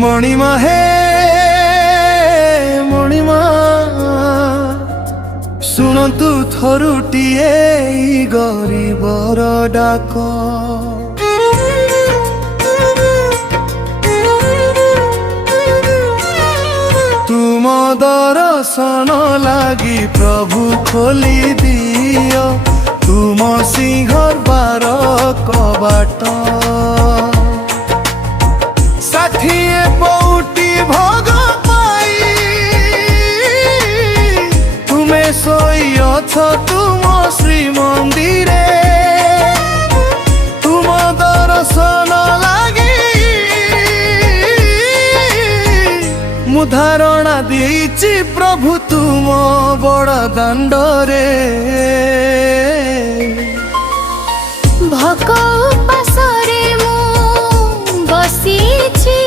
মণিমা হে মণিমা ଶୁଣନ୍ତୁ ଥରୁଟିଏ ଗରିବର ଡାକ। ତୁମ ଦର୍ଶନ ଲାଗି ପ୍ରଭୁ ଖୋଲି ଦିଅ ତୁମ ସିଂହର ବାର କବାଟ। ଷାଠିଏ ପଉଟି ଭୋଗ ପାଇ ତୁମେ ଶୋଇଅଛ ତୁମ ଶ୍ରୀମନ୍ଦିରେ। ତୁମ ଦର୍ଶନ ଲାଗି ମୁଁ ଧାରଣା ଦେଇଛି ପ୍ରଭୁ ତୁମ ବଡ଼ ଦାଣ୍ଡରେ। ଭୋକ ଉପାସରେ ମୁଁ ବସିଛି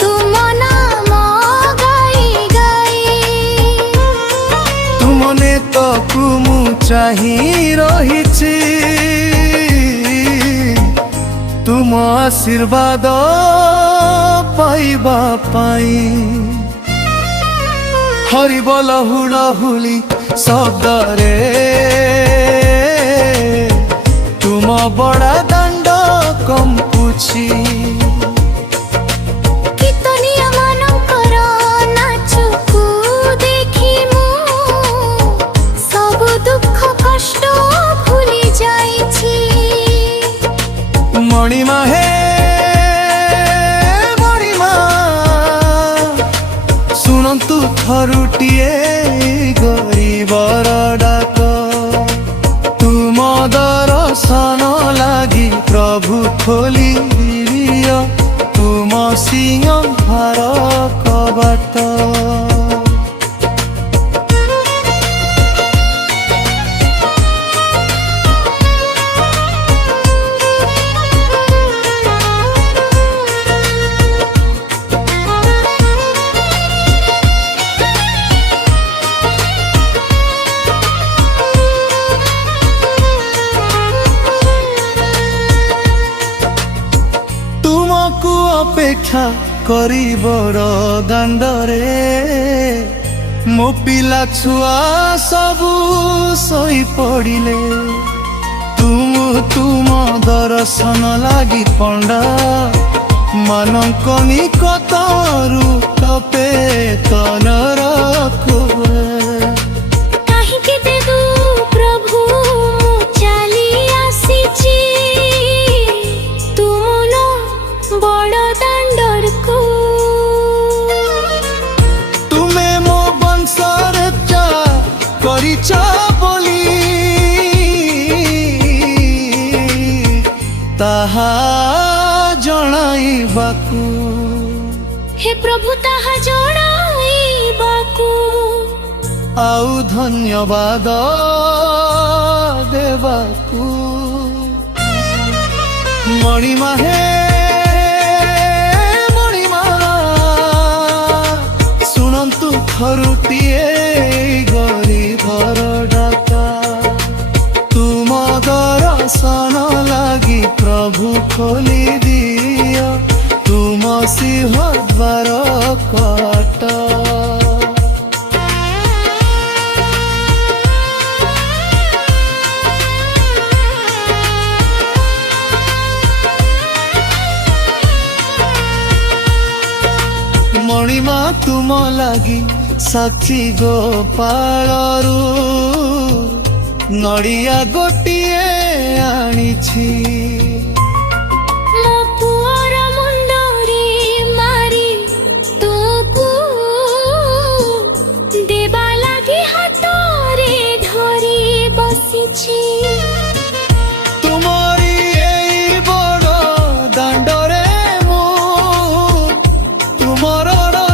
ତୁମ ନାମ ଗାଇ ଗାଇ। ତୁମ ନେତକୁ ମୁଁ ଚାହିଁ ରହିଛି ତୁମ ଆଶୀର୍ବାଦ ପାଇବା ପାଇଁ। ହରିବୋଲ ହୁଳହୁଳି ଶବ୍ଦରେ ତୁମ ବଡ଼ା ଦାଣ୍ଡ କମ୍ପୁଛି। କୀର୍ତ୍ତନିଆ ମାନଙ୍କର ନାଚକୁ ଦେଖି ମୁଁ ସବୁ ଦୁଃଖ କଷ୍ଟ ଭୁଲି ଯାଇଛି। ମଣିମା ହେ ମଣିମା ଶୁଣନ୍ତୁ ଥରୁଟିଏ ଗରିବର ଡାକ। ତୁମ ଦର୍ଶନ ଲାଗି ପ୍ରଭୁ ଖୋଲି ଦିଅ ତୁମ ସିଂହର କବାଟ। ତୁମକୁ ଅପେକ୍ଷା କରି ବଡ଼ ଦାଣ୍ଡରେ ମୋ ପିଲା ଛୁଆ ସବୁ ଶୋଇ ପଡ଼ିଲେ। ତୁମ ଦର୍ଶନ ଲାଗି ପଣ୍ଡା ମାନଙ୍କ ନିକଟରୁ ତପେ ତନର କୁହେ। କାହିଁକି ଦେବୁ ପ୍ରଭୁ ମୁଁ ଚାଲି ଆସିଛି ତୁମ ବଡ଼ ଦାଣ୍ଡରକୁ। ତୁମେ ମୋ ବଂଶରେ କରିଛ ବୋଲି ତାହା ଜଣାଇବାକୁ। ହେ ପ୍ରଭୁ ତାହା ଜଣାଇବାକୁ ଆଉ ଧନ୍ୟବାଦ ଦେବାକୁ। ମଣିମା ହେ ମଣିମା ଶୁଣନ୍ତୁ ଥରୁଟିଏ ଗରିବର ଡାକ। ତୁମ ଦର୍ଶନ ଲାଗି ପ୍ରଭୁ ଖୋଲି ଦିଅ ତୁମ ସିଂହ ଦ୍ୱାର କବାଟ। ମଣିମା ତୁମ ଲାଗି ସାକ୍ଷୀ ଗୋପାଳରୁ ନଡ଼ିଆ ଗୋଟିଏ ଆଣିଛି। ମୋ ପୁଅର ମୁଣ୍ଡରେ ମାରି ତୋକୁ ଦେବା ଲାଗି ହାତରେ ଧରି ବସିଛି। ତୁମରି ଏଇ ବଡ଼ ଦାଣ୍ଡରେ ମୁଁ ତୁମର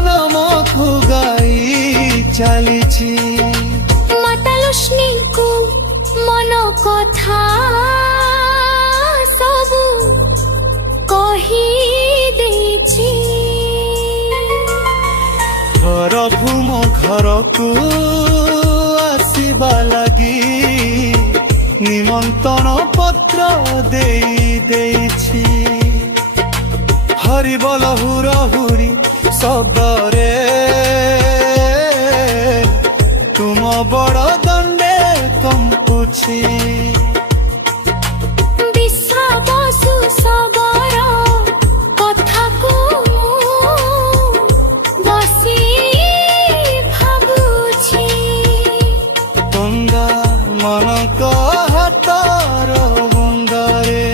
ନାମକୁ ଗାଇ ଚାଲିଛି। ମାତା ଲକ୍ଷ୍ମୀଙ୍କୁ ମନ କଥା ସବୁ କହି ଦେଇଛି। ପ୍ରଭୁ ମୋ ଘରକୁ ଆସିବା ଲାଗି ନିମନ୍ତ୍ରଣ ପତ୍ର ଦେଇଛି। କରିବ ଲହୁର ହୁରି ଶବ୍ଦରେ ତୁମ ବଡ଼ ଦଣ୍ଡେ କମ୍ପୁଛି। ବିଶ୍ୱାବସୁ ସବର କଥାକୁ ବସି ଭାବୁଛି। ଗଙ୍ଗା ମନଙ୍କ ହାତର ବନ୍ଧରେ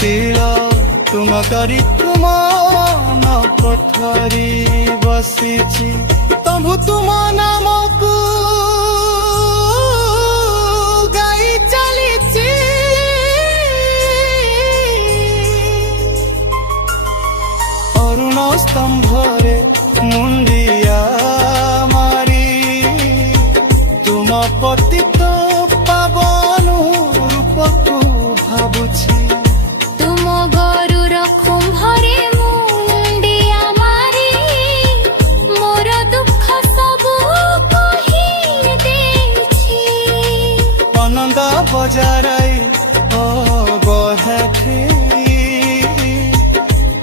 ତିଳ ତୁମ କରି ତୁମ ମନ କୋଠରୀ ବସିଛି। ପ୍ରଭୁ ତୁମ ନାମକୁ ଗାଇ ଚାଲିଛି। ଅରୁଣ ସ୍ତମ୍ଭରେ ମୁଣ୍ଡିଆ ମାରି ତୁମ ପତିତ ପାବନ ରୂପକୁ ଭାବୁଛି। ତୁମ ଗରୁର କୁମ୍ଭରେ ମୁଣ୍ଡିଆ ମାରି ମୋର ଦୁଃଖ ସବୁ କହି ଦେଇଛି। ଆନନ୍ଦ ବଜାରାଇ ବହାଖି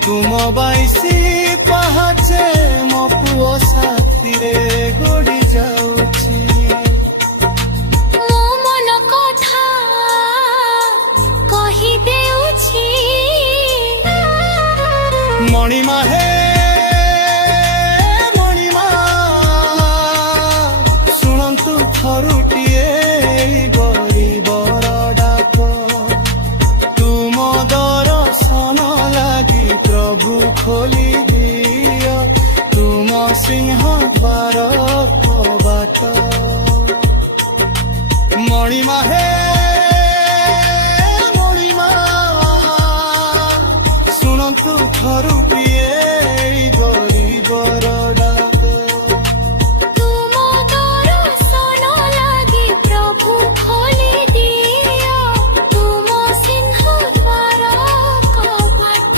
ତୁମ ବାଇଶି ପାହାଚେ ମୋ ପୁଅ ସାଥିରେ ଗଡ଼ି ଯାଉଛି। ମୋ ମନ କଥା କହି ଦେଉଛି। ମଣିମା ହେ ମଣିମା ଶୁଣନ୍ତୁ ଥରୁଟିଏ ଗରିବର ଡାକ। ତୁମ ଦର୍ଶନ ଲାଗି ପ୍ରଭୁ ଖୋଲି ଦିଅ ତୁମ ସିଂହ ଦ୍ୱାର କବାଟ। ମଣିମା ହେ ମଣିମା ଶୁଣନ୍ତୁ ଥରୁଟିଏ ଗରିବର ଡାକ। ତୁମ ଦର୍ଶନ ଲାଗି ପ୍ରଭୁ ଖୋଲି ଦିଅ ତୁମ ସିଂହ ଦ୍ୱାର କବାଟ।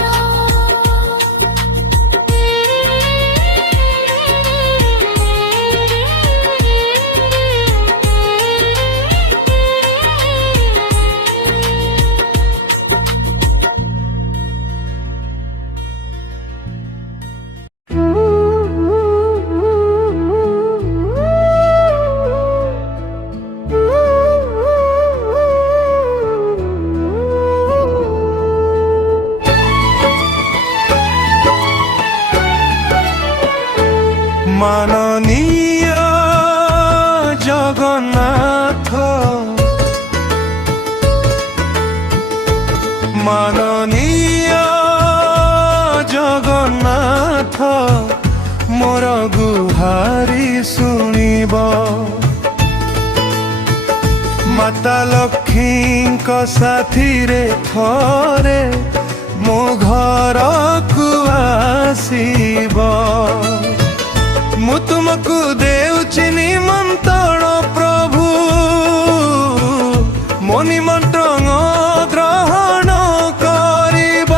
ମାନନୀୟ ଜଗନ୍ନାଥ ମାନନୀୟ ଜଗନ୍ନାଥ ମୋର ଗୁହାରି ଶୁଣିବ। ମାତା ଲକ୍ଷ୍ମୀଙ୍କ ସାଥିରେ ଥରେ ମୋ ଘରକୁ ଆସିବ। ମୁଁ ତୁମକୁ ଦେଉଛି ନିମନ୍ତ୍ରଣ ପ୍ରଭୁ ମୋ ନିମନ୍ତ୍ରଣ ଗ୍ରହଣ କରିବ।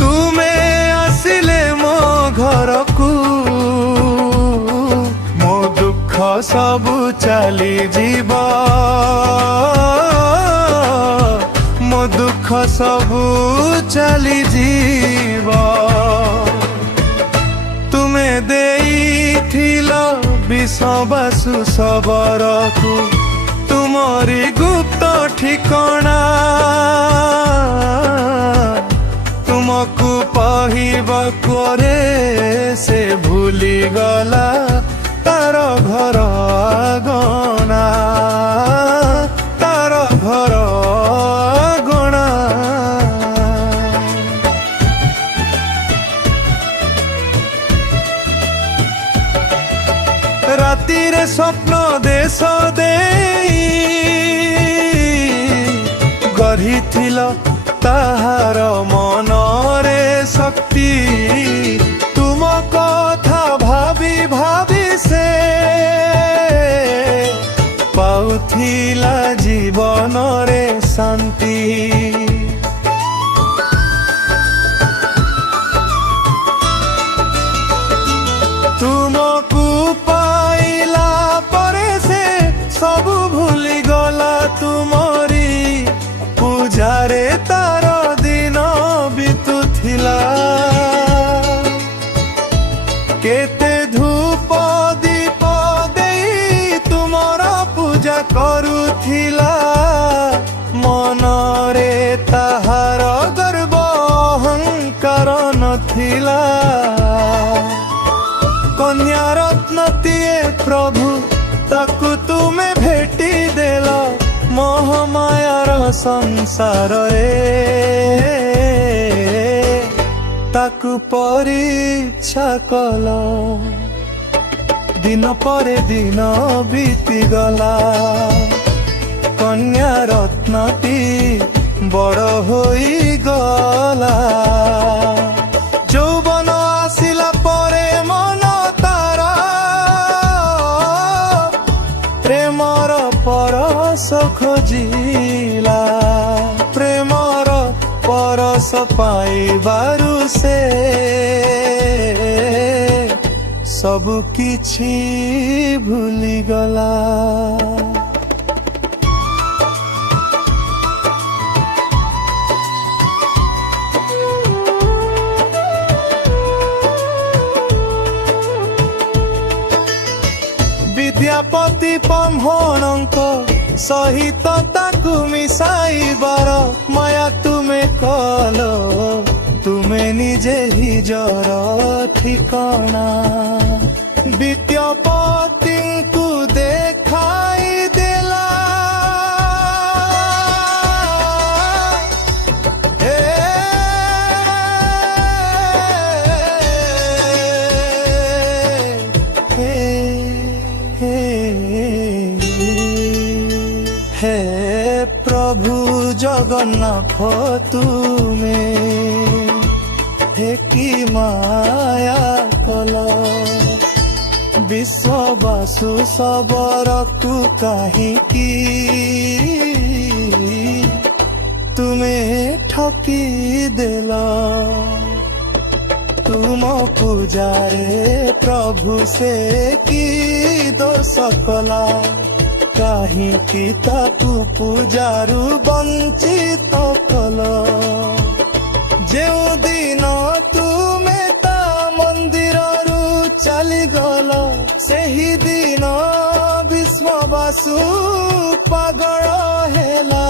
ତୁମେ ଆସିଲେ ମୋ ଘରକୁ ମୋ ଦୁଃଖ ସବୁ ଚାଲିଯିବ। ମୋ ଦୁଃଖ ସବୁ ଚାଲିଯିବ। ତୁମେ ଦେଇଥିଲ ବିଷବାସୁ ଶବରକୁ ତୁମରି ଗୁପ୍ତ ଠିକଣା। ତୁମକୁ କହିବ ପରେ ସେ ଭୁଲିଗଲା ତାର ଘର ଗଣା। ତାର ଘର ଗଣା। ରାତିରେ ସ୍ୱପ୍ନ ଦେଶ ଦେଇ ଗଢ଼ିଥିଲ ତାହାର ମନରେ ଶକ୍ତି। ତୁମ କଥା ଭାବି ଭାବି ସେ ପାଉଥିଲା ଜୀବନରେ ଶାନ୍ତି। ତୁମକୁ ପାଇଲା ପରେ ସେ ସବୁ ଭୁଲିଗଲା। ତୁମରି ପୂଜାରେ ତାର ଦିନ ବିତୁଥିଲା। ନଥିଲା ମନରେ ତାହାର ଗର୍ବ ଅହଙ୍କାର ନଥିଲା। କନ୍ୟା ରତ୍ନଟିଏ ପ୍ରଭୁ ତାକୁ ତୁମେ ଭେଟି ଦେଲ ମୋହମାୟାର ସଂସାରରେ। ତାକୁ ପରୀକ୍ଷା କଲ, ଦିନ ପରେ ଦିନ ବିତିଗଲା। କନ୍ୟା ରତ୍ନଟି ବଡ଼ ହୋଇଗଲା। ଯୌବନ ଆସିଲା ପରେ ମନ ତାର ପ୍ରେମର ପରଶ ଖୋଜିଲା। ପ୍ରେମର ପରଶ ପାଇବାରୁ ସେ ସବୁ କିଛି ଭୁଲିଗଲା। ବିଦ୍ୟାପତି ବ୍ରାହ୍ମଣଙ୍କ ସହିତ ତାକୁ ମିଶାଇବାର ମାୟା ତୁମେ କଲ। ତୁମେ ନିଜେ ନିଜର ଠିକଣା ବିଦ୍ୟାପତିଙ୍କୁ ଦେଖାଇ ଦେଲା। হে প্রভু জগন্নাথ তুমি হে কি মায়া কল। ବିଶ୍ୱବାସୁ ସବରକୁ କାହିଁକି ତୁମେ ଠକି ଦେଲ। ତୁମ ପୂଜାରେ ପ୍ରଭୁ ସେ କି ଦୋଷ କଲା। କାହିଁକି ତାକୁ ପୂଜାରୁ ବଞ୍ଚିତ କଲ। ଯେଉଁ ଦିନ ତୁମେ ତା ମନ୍ଦିରରୁ ଚାଲିଗଲ ସେହି ଦିନ ବିଶ୍ୱବାସୁ ପାଗଳ ହେଲା।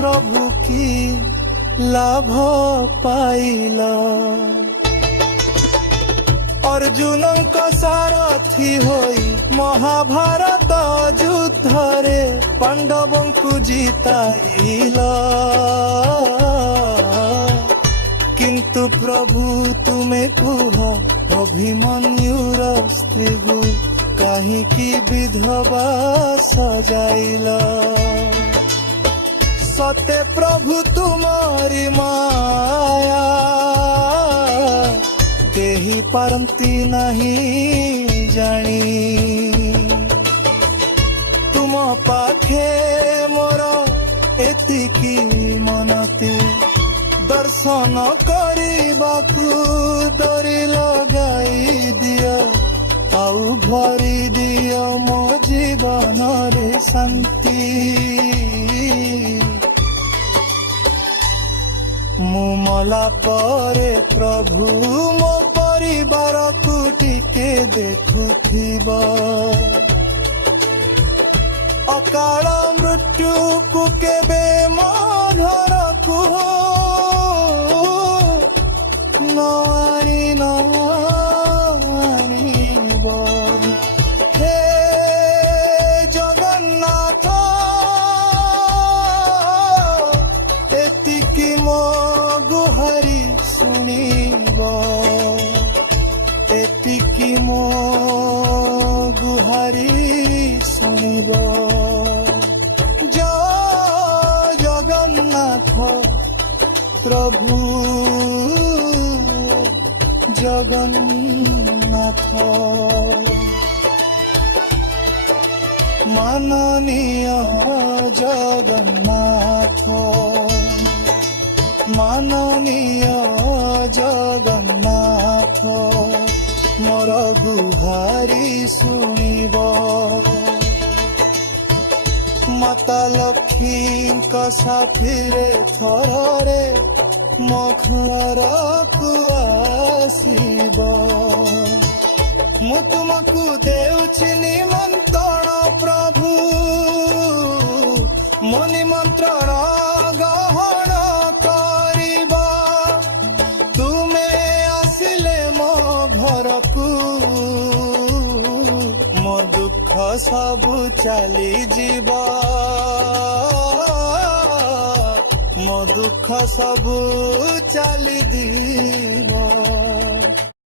ପ୍ରଭୁ କି ଲାଭ ପାଇଲ। ଅର୍ଜୁନଙ୍କ ସାରଥୀ ହୋଇ ମହାଭାରତ ଯୁଦ୍ଧରେ ପାଣ୍ଡବଙ୍କୁ ଜିତାଇଲ। କିନ୍ତୁ ପ୍ରଭୁ ତୁମେ କୁହ ଅଭିମନ୍ୟୁର ସ୍ତ୍ରୀକୁ କାହିଁକି ବିଧବା ସଜାଇଲ। ସତେ ପ୍ରଭୁ ତୁମରି ମାୟା କେହି ପାରନ୍ତି ନାହିଁ ଜାଣି। ତୁମ ପାଖେ ମୋର ଏତିକି ମନତି ଦର୍ଶନ କରିବାକୁ ଡୋରି ଲଗାଇ ଦିଅ। ଆଉ ଭରି ଦିଅ ମୋ ଜୀବନରେ ଶାନ୍ତି। ମୁଁ ମଲା ପରେ ପ୍ରଭୁ ମୋ ପରିବାରକୁ ଟିକେ ଦେଖୁଥିବ। ଅକାଳ ମୃତ୍ୟୁକୁ କେବେ ମୋ ଘରକୁ ନ ଆଣିବ। ହେ ଜଗନ୍ନାଥ ଏତିକି ମୋ ଗୁହାରି ଶୁଣିବ। ଏତିକି ମୋ ଗୁହାରି ଶୁଣିବ। ଜୟ ଜଗନ୍ନାଥ ପ୍ରଭୁ জগন্নাথ। মাননীয় জগন্নাথ, মাননীয় জগন্নাথ মোর গুহারি শুনিব। মাতা লক্ষ্মীଙ୍କ ସାଥିରେ ଥରରେ ମୋ ଘରକୁ ଆସିବ। ମୁଁ ତୁମକୁ ଦେଉଛି ନିମନ୍ତ୍ରଣ ପ୍ରଭୁ। ନିମନ୍ତ୍ରଣ ଗ୍ରହଣ କରିବା ତୁମେ ଆସିଲେ ମୋ ଘରକୁ ମୋ ଦୁଃଖ ସବୁ ଚାଲିଯିବ ମୋ ଦୁଃଖ ସବୁ ଚାଲିଯିବ